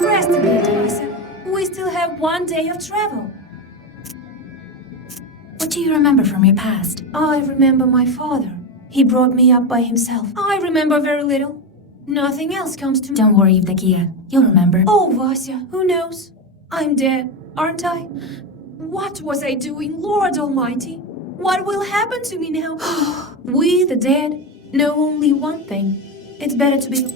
Rest a bit, Vasa. We still have 1 day of travel. What do you remember from your past? I remember my father. He brought me up by himself. I remember very little. Nothing else comes to mind. Don't worry, Evdokia. You'll remember. Oh, Vasya, who knows? I'm dead, aren't I? What was I doing, Lord Almighty? What will happen to me now? We, the dead, know only one thing. It's better to be...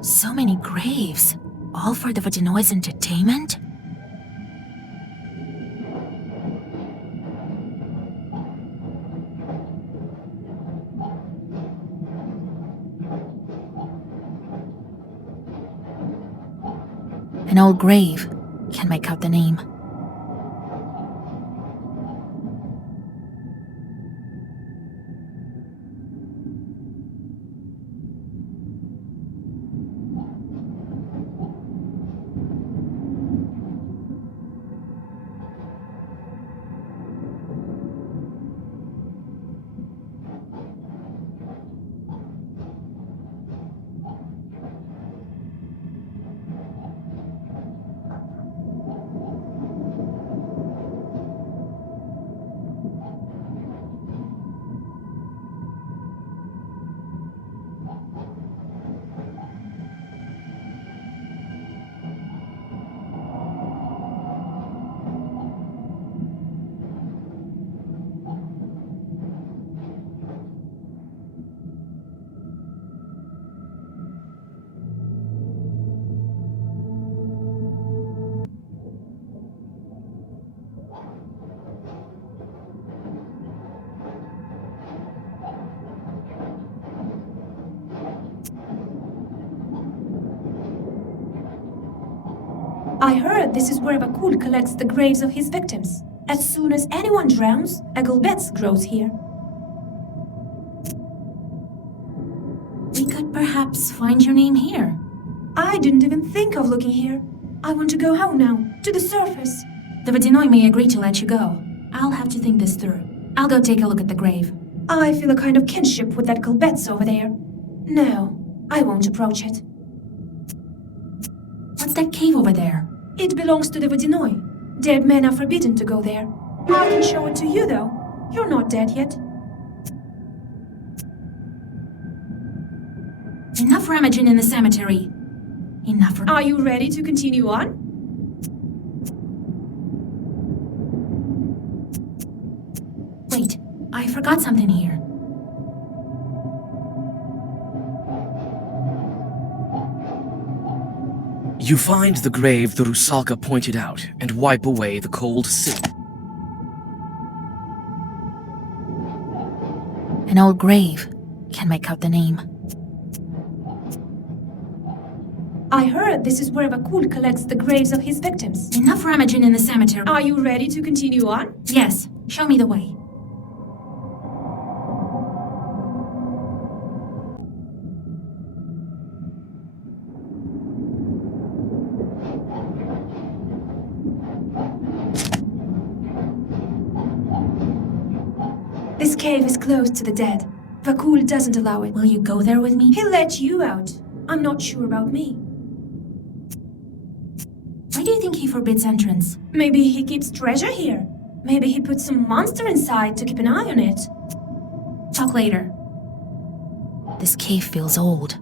So many graves. All for the Vodinoi's entertainment? An old grave. Can't make out the name. I heard this is where Vakul collects the graves of his victims. As soon as anyone drowns, a gulbets grows here. We could perhaps find your name here. I didn't even think of looking here. I want to go home now, to the surface. The Vodinoi may agree to let you go. I'll have to think this through. I'll go take a look at the grave. I feel a kind of kinship with that gulbets over there. No, I won't approach it. What's that cave over there? It belongs to the Vodinoi. Dead men are forbidden to go there. I can show it to you, though. You're not dead yet. Enough rummaging in the cemetery. Enough. Are you ready to continue on? Wait, I forgot something here. You find the grave the Rusalka pointed out and wipe away the cold sea. An old grave. Can't make out the name. I heard this is where Vakul collects the graves of his victims. Enough rummaging in the cemetery. Are you ready to continue on? Yes, show me the way. This cave is closed to the dead. Vakul doesn't allow it. Will you go there with me? He'll let you out. I'm not sure about me. Why do you think he forbids entrance? Maybe he keeps treasure here. Maybe he puts some monster inside to keep an eye on it. Talk later. This cave feels old.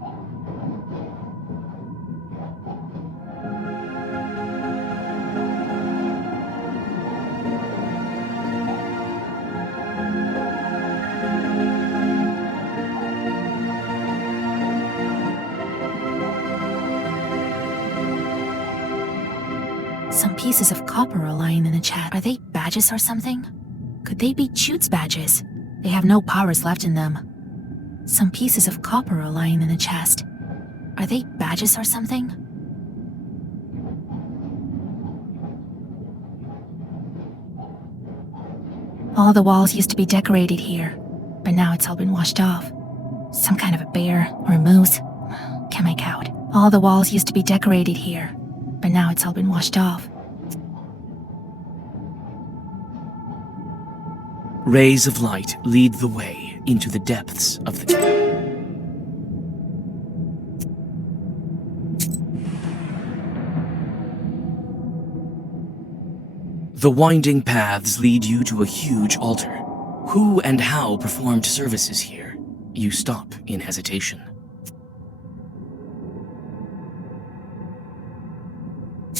Some pieces of copper are lying in the chest. Are they badges or something? Could they be Chutes badges? They have no powers left in them. Some pieces of copper are lying in the chest. Are they badges or something? All the walls used to be decorated here, but now it's all been washed off. Some kind of a bear or a moose. Can't make out. All the walls used to be decorated here, but now it's all been washed off. Rays of light lead the way into the depths of the The winding paths lead you to a huge altar. Who and how performed services here? You stop in hesitation.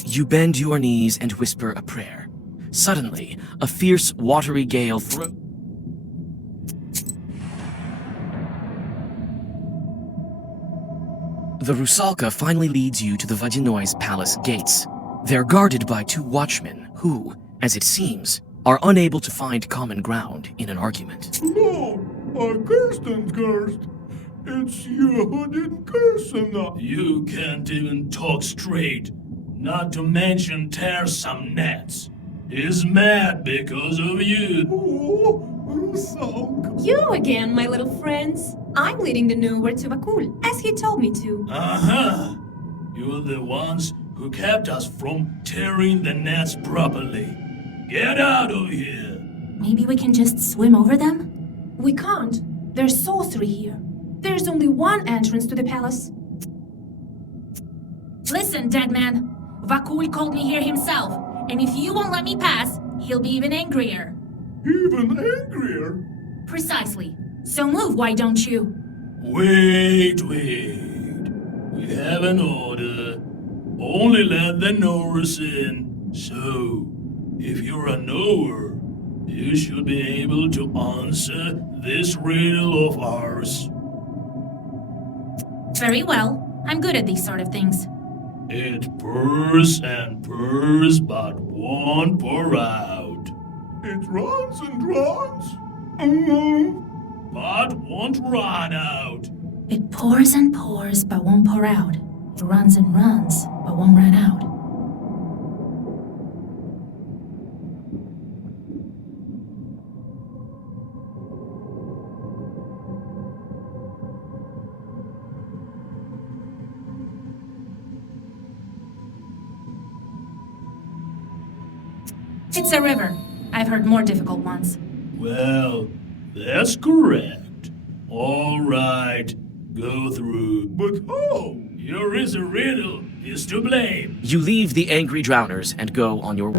You bend your knees and whisper a prayer. Suddenly, a fierce, watery gale The Rusalka finally leads you to the Vodinoi's palace gates. They're guarded by two watchmen who, as it seems, are unable to find common ground in an argument. No, cursed and cursed. It's you who didn't curse enough. You can't even talk straight, not to mention tear some nets. He's mad because of you. Oh, Rusalk. You again, my little friends. I'm leading the nowhere to Vakul, as he told me to. Uh-huh. You're the ones who kept us from tearing the nets properly. Get out of here. Maybe we can just swim over them? We can't. There's sorcery here. There's only one entrance to the palace. Listen, dead man. Vakul called me here himself, and if you won't let me pass, he'll be even angrier. Even angrier. Precisely. So move, why don't you? Wait. We have an order. Only let the knowers in. So, if you're a knower, you should be able to answer this riddle of ours. Very well. I'm good at these sort of things. It purrs and purrs, but won't pour out. It runs and runs. But won't run out. It pours and pours, but won't pour out. It runs and runs, but won't run out. It's a river. I've heard more difficult ones. Well, that's correct. All right, go through. But how? Your is a riddle is to blame. You leave the angry drowners and go on your...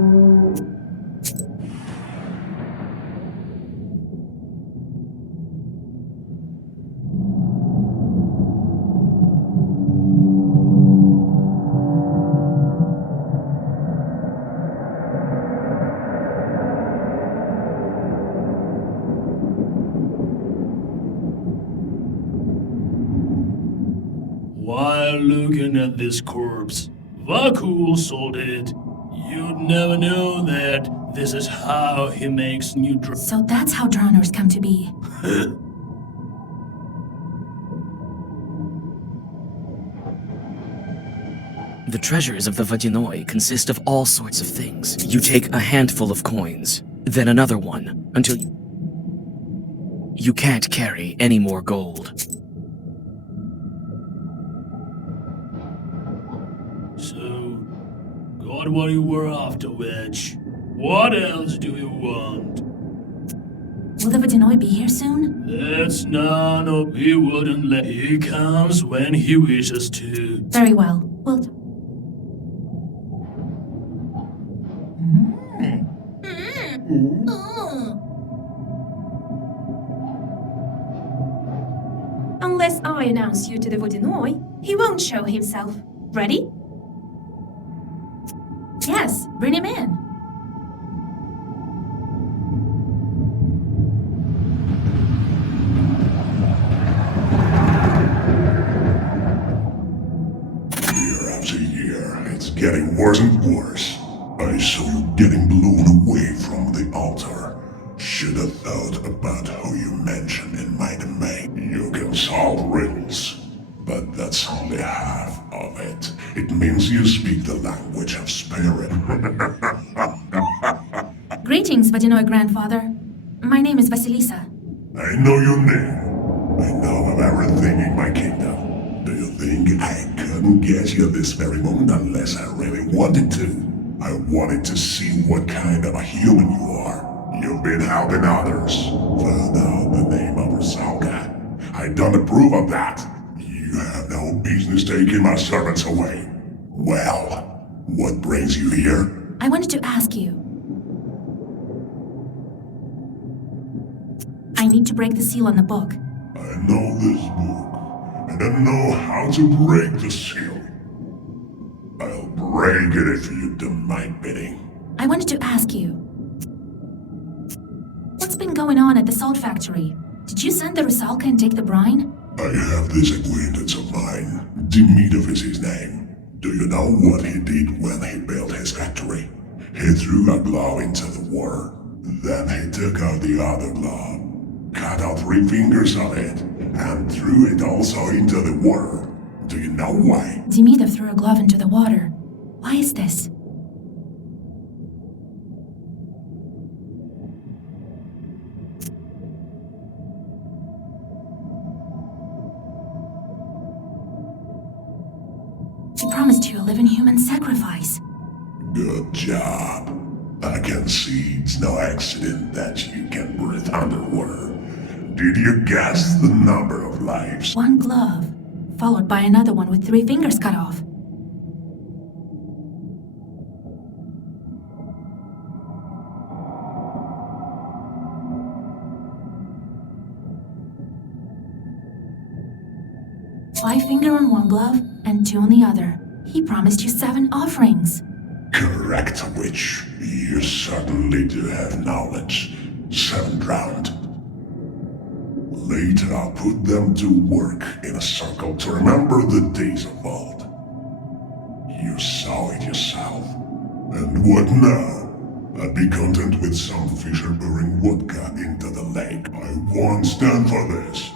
While looking at this corpse, Vakul sold it. You'd never know that this is how he makes new drugs. So that's how drowners come to be. The treasures of the Vodinoi consist of all sorts of things. You take a handful of coins, then another one, until you can't carry any more gold. So, got what you were after, Wedge. What else do you want? Will the Vodinoi be here soon? That's none of he wouldn't let. He comes when he wishes to. Very well. Unless I announce you to the Vodinoi, he won't show himself. Ready? Yes, bring him in. Year after year, it's getting worse and worse. I saw you getting blown away from the altar. Should have thought about who you mentioned in my domain. You can solve riddles, but that's only half of it. It means you speak the language of spirit. Greetings, Vodinoi grandfather. My name is Vasilisa. I know your name. I know of everything in my kingdom. Do you think I couldn't get you this very moment unless I really wanted to? I wanted to see what kind of a human you are. You've been helping others. Found out the name of Rusalka. I don't approve of that. You have no business taking my servants away. Well, what brings you here? I wanted to ask you. I need to break the seal on the book. I know this book, and I know how to break the seal. I'll break it if you do my bidding. I wanted to ask you. What's been going on at the salt factory? Did you send the Rusalka and take the brine? I have this acquaintance of mine. Demeter is his name. Do you know what he did when he built his factory? He threw a glove into the water. Then he took out the other glove, cut out 3 fingers on it, and threw it also into the water. Do you know why? Demeter threw a glove into the water. Why is this? She promised you a living human sacrifice. Good job. I can see it's no accident that you can breathe underwater. Did you guess the number of lives? 1 glove, followed by another one with 3 fingers cut off. Five finger on 1 glove and 2 on the other. He promised you 7 offerings. Correct, witch. You certainly do have knowledge. 7 drowned. Later I'll put them to work in a circle to remember the days of old. You saw it yourself. And what now? I'd be content with some fisher pouring vodka into the lake. I won't stand for this.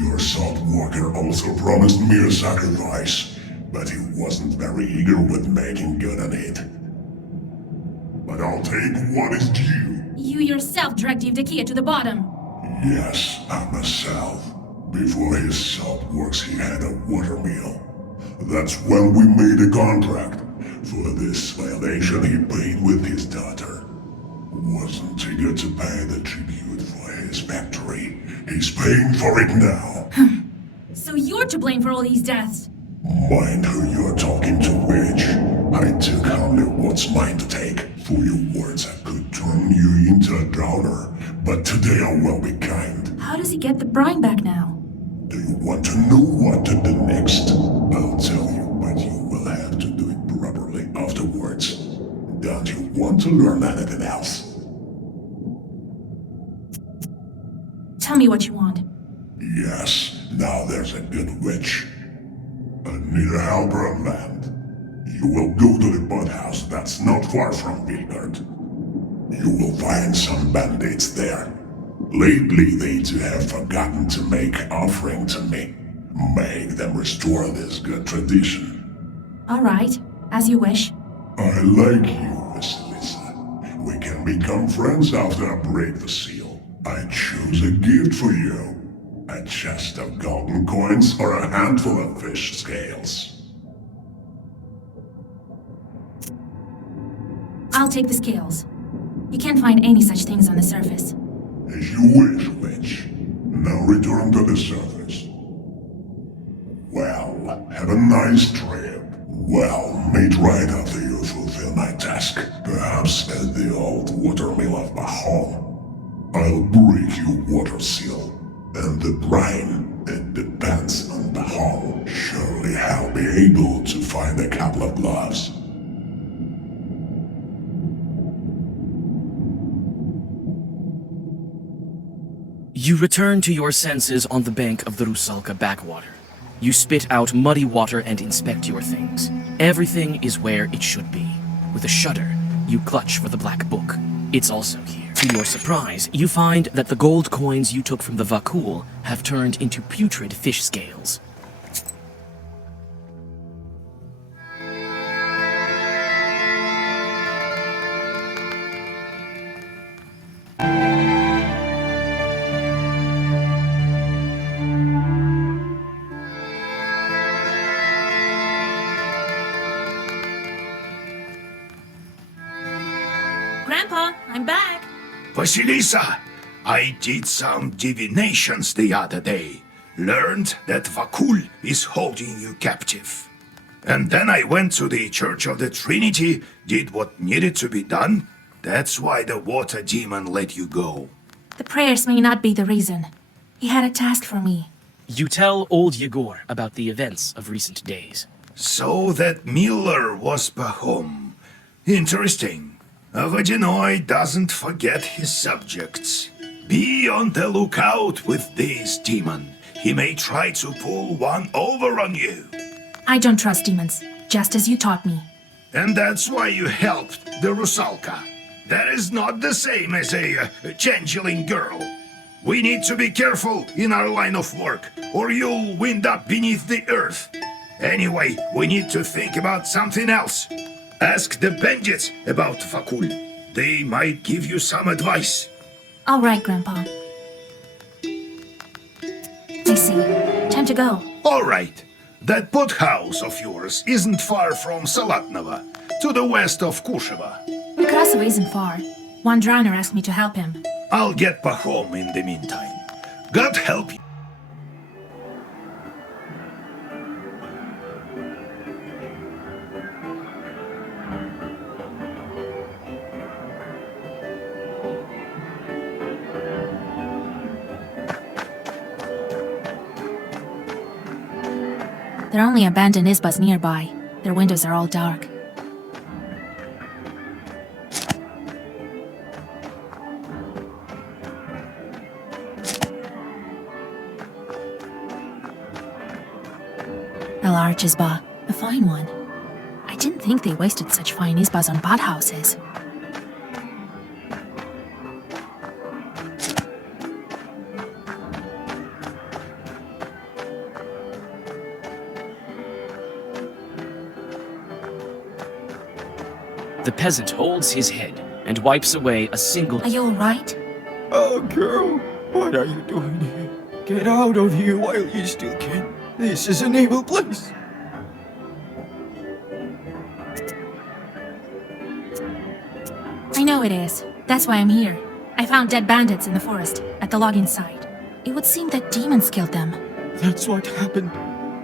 Your salt walker also promised me a sacrifice, but he wasn't very eager with making good on it. But I'll take what is due. You yourself dragged Evdokia to the bottom. Yes, I myself. Before his salt works, he had a watermill. That's when we made a contract. For this violation, he paid with his daughter. Wasn't eager to pay the tribute for his factory. He's paying for it now. So you're to blame for all these deaths. Mind who you're talking to, witch. I took only what's mine to take. For your words, I could turn you into a drowner, but today I will be kind. How does he get the brine back now? Do you want to know what to do next? I'll tell you, but you will have to do it properly afterwards. Don't you want to learn anything else? Tell me what you want. Yes, now there's a good witch. I need a helper on land. You will go to the boathouse that's not far from Vilgard. You will find some bandits there. Lately they too have forgotten to make offering to me. Make them restore this good tradition. All right, as you wish. I like you, Vasilisa. We can become friends after I break the seal. I choose a gift for you. A chest of golden coins or a handful of fish scales. I'll take the scales. You can't find any such things on the surface. As you wish, witch. Now return to the surface. Well, have a nice trip. Well, meet right after you fulfill my task. Perhaps at the old watermill of Bahom. I'll break your water seal. And the brine, it depends on Bahom. Surely I'll be able to find a couple of gloves. You return to your senses on the bank of the Rusalka backwater. You spit out muddy water and inspect your things. Everything is where it should be. With a shudder, you clutch for the black book. It's also here. To your surprise, you find that the gold coins you took from the Vakul have turned into putrid fish scales. Grandpa, I'm back. Vasilisa, I did some divinations the other day. Learned that Vakul is holding you captive. And then I went to the Church of the Trinity, did what needed to be done. That's why the water demon let you go. The prayers may not be the reason. He had a task for me. You tell old Yegor about the events of recent days. So that Miller was Pahom. Interesting. A Vadinoi doesn't forget his subjects. Be on the lookout with this demon. He may try to pull one over on you. I don't trust demons, just as you taught me. And that's why you helped the Rusalka. That is not the same as a changeling girl. We need to be careful in our line of work, or you'll wind up beneath the earth. Anyway, we need to think about something else. Ask the bandits about Vakul. They might give you some advice. All right, Grandpa. I see. Time to go. All right. That boat house of yours isn't far from Salatnova, to the west of Kusheva. Nekrasova isn't far. One drowner asked me to help him. I'll get Pahom in the meantime. God help you. There are only abandoned isbas nearby. Their windows are all dark. A large isba, a fine one. I didn't think they wasted such fine isbas on bad houses. The peasant holds his head and wipes away a single... Are you alright? Oh, girl, what are you doing here? Get out of here while you still can. This is an evil place. I know it is. That's why I'm here. I found dead bandits in the forest, at the logging site. It would seem that demons killed them. That's what happened.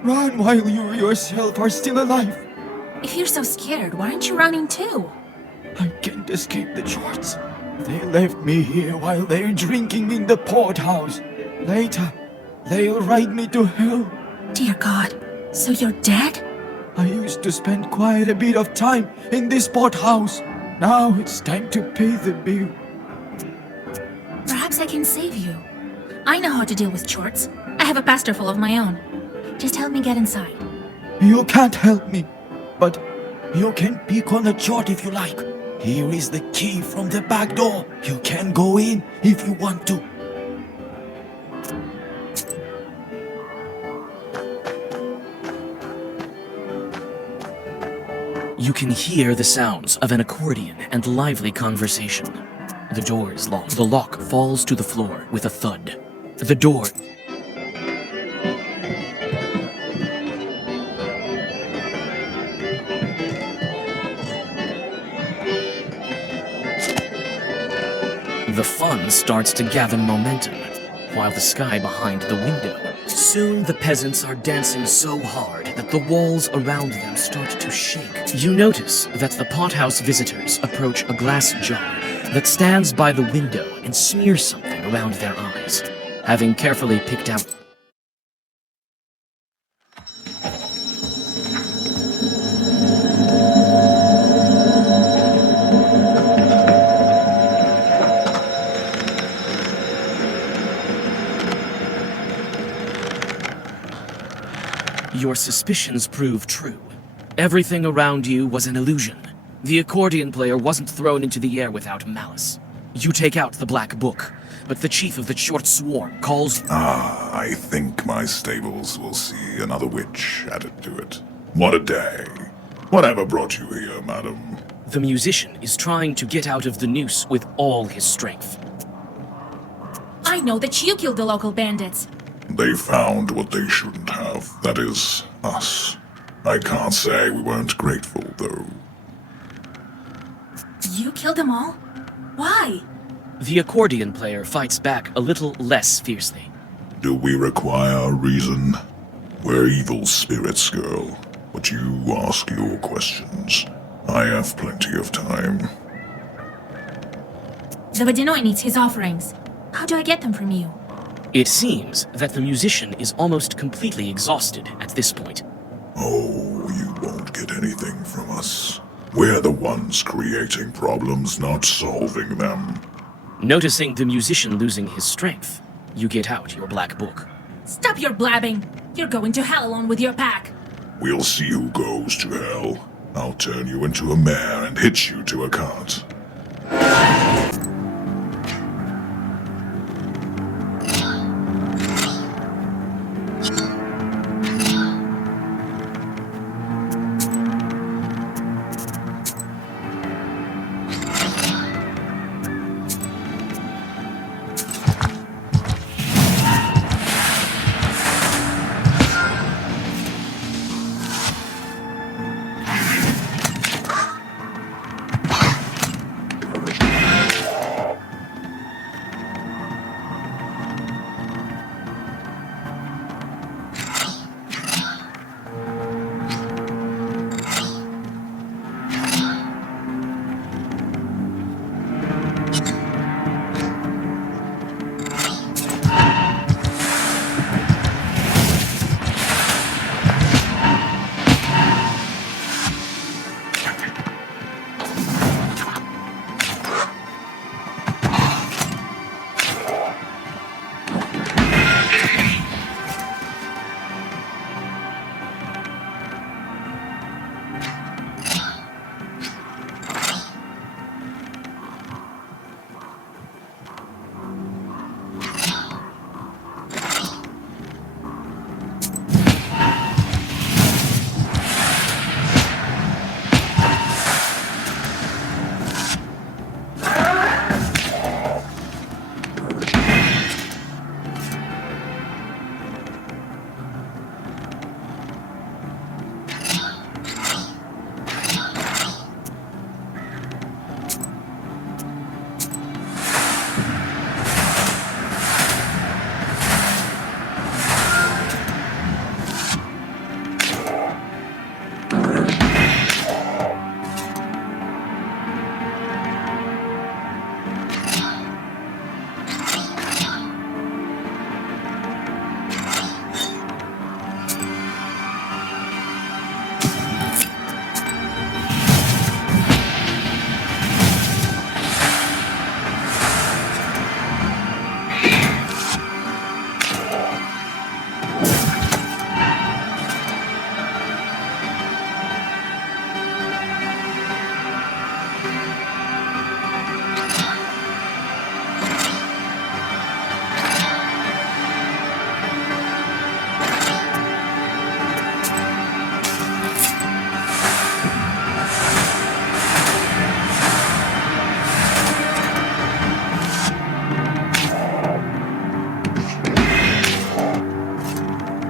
Run while you yourself are still alive. If you're so scared, why aren't you running too? I can't escape the Chorts. They left me here while they're drinking in the porthouse. Later, they'll ride me to hell. Dear God, so you're dead? I used to spend quite a bit of time in this porthouse. Now it's time to pay the bill. Perhaps I can save you. I know how to deal with Chorts. I have a pastor full of my own. Just help me get inside. You can't help me, but you can pick on a Chort if you like. Here is the key from the back door. You can go in if you want to. You can hear the sounds of an accordion and lively conversation. The door is locked. The lock falls to the floor with a thud. The door... The fun starts to gather momentum, while the sky behind the window. Soon the peasants are dancing so hard that the walls around them start to shake. You notice that the pothouse visitors approach a glass jar that stands by the window and smears something around their eyes. Having carefully picked out... Your suspicions prove true. Everything around you was an illusion. The accordion player wasn't thrown into the air without malice. You take out the black book, but the chief of the short swarm calls... I think my stables will see another witch added to it. What a day. Whatever brought you here, madam? The musician is trying to get out of the noose with all his strength. I know that you killed the local bandits. They found what they shouldn't have. That is, us. I can't say we weren't grateful, though. You killed them all? Why? The accordion player fights back a little less fiercely. Do we require a reason? We're evil spirits, girl, but you ask your questions. I have plenty of time. The Vadinoi needs his offerings. How do I get them from you? It seems that the musician is almost completely exhausted at this point. Oh, you won't get anything from us. We're the ones creating problems, not solving them. Noticing the musician losing his strength, you get out your black book. Stop your blabbing! You're going to hell alone with your pack! We'll see who goes to hell. I'll turn you into a mare and hitch you to a cart.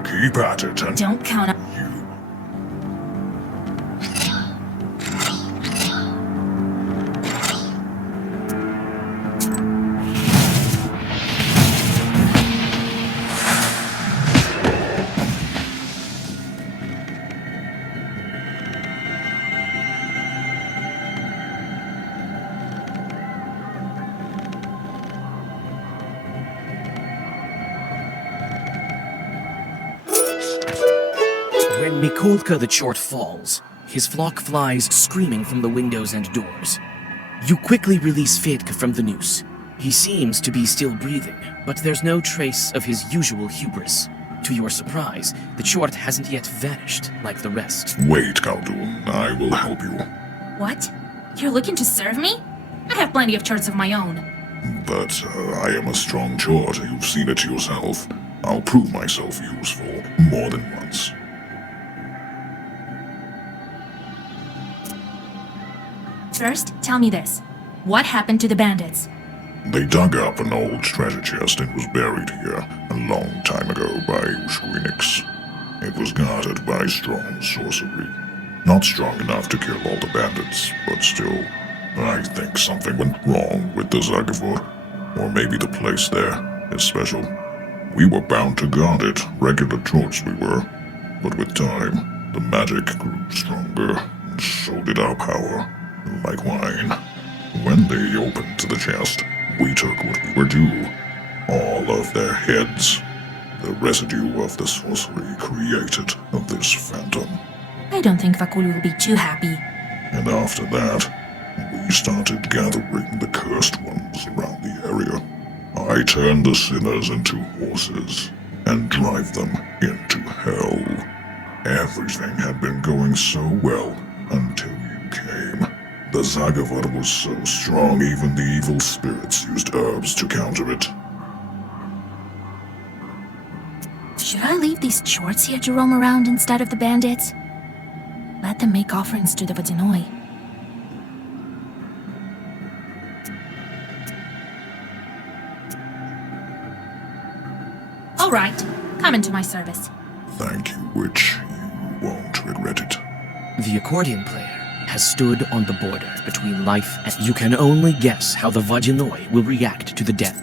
Keep at it and Don't count on... you. When Mikolka the Chort falls, his flock flies screaming from the windows and doors. You quickly release Fedka from the noose. He seems to be still breathing, but there's no trace of his usual hubris. To your surprise, the Chort hasn't yet vanished like the rest. Wait, Khaldun, I will help you. What? You're looking to serve me? I have plenty of charts of my own. But I am a strong Chort, you've seen it yourself. I'll prove myself useful more than once. First, tell me this. What happened to the bandits? They dug up an old treasure chest and was buried here a long time ago by Ushwinix. It was guarded by strong sorcery. Not strong enough to kill all the bandits, but still I think something went wrong with the Zagavor. Or maybe the place there is special. We were bound to guard it, regular chores we were. But with time, the magic grew stronger, and so did our power. Like wine. When they opened the chest, we took what we were due. All of their heads. The residue of the sorcery created of this phantom. I don't think Vakulu will be too happy. And after that, we started gathering the cursed ones around the area. I turned the sinners into horses and drive them into hell. Everything had been going so well until you came. The Zagavor was so strong even the evil spirits used herbs to counter it. Should I leave these shorts here to roam around instead of the bandits? Let them make offerings to the Vodinoi. All right, come into my service. Thank you, witch. You won't regret it. The accordion player has stood on the border between life and... You can only guess how the Vodinoi will react to the death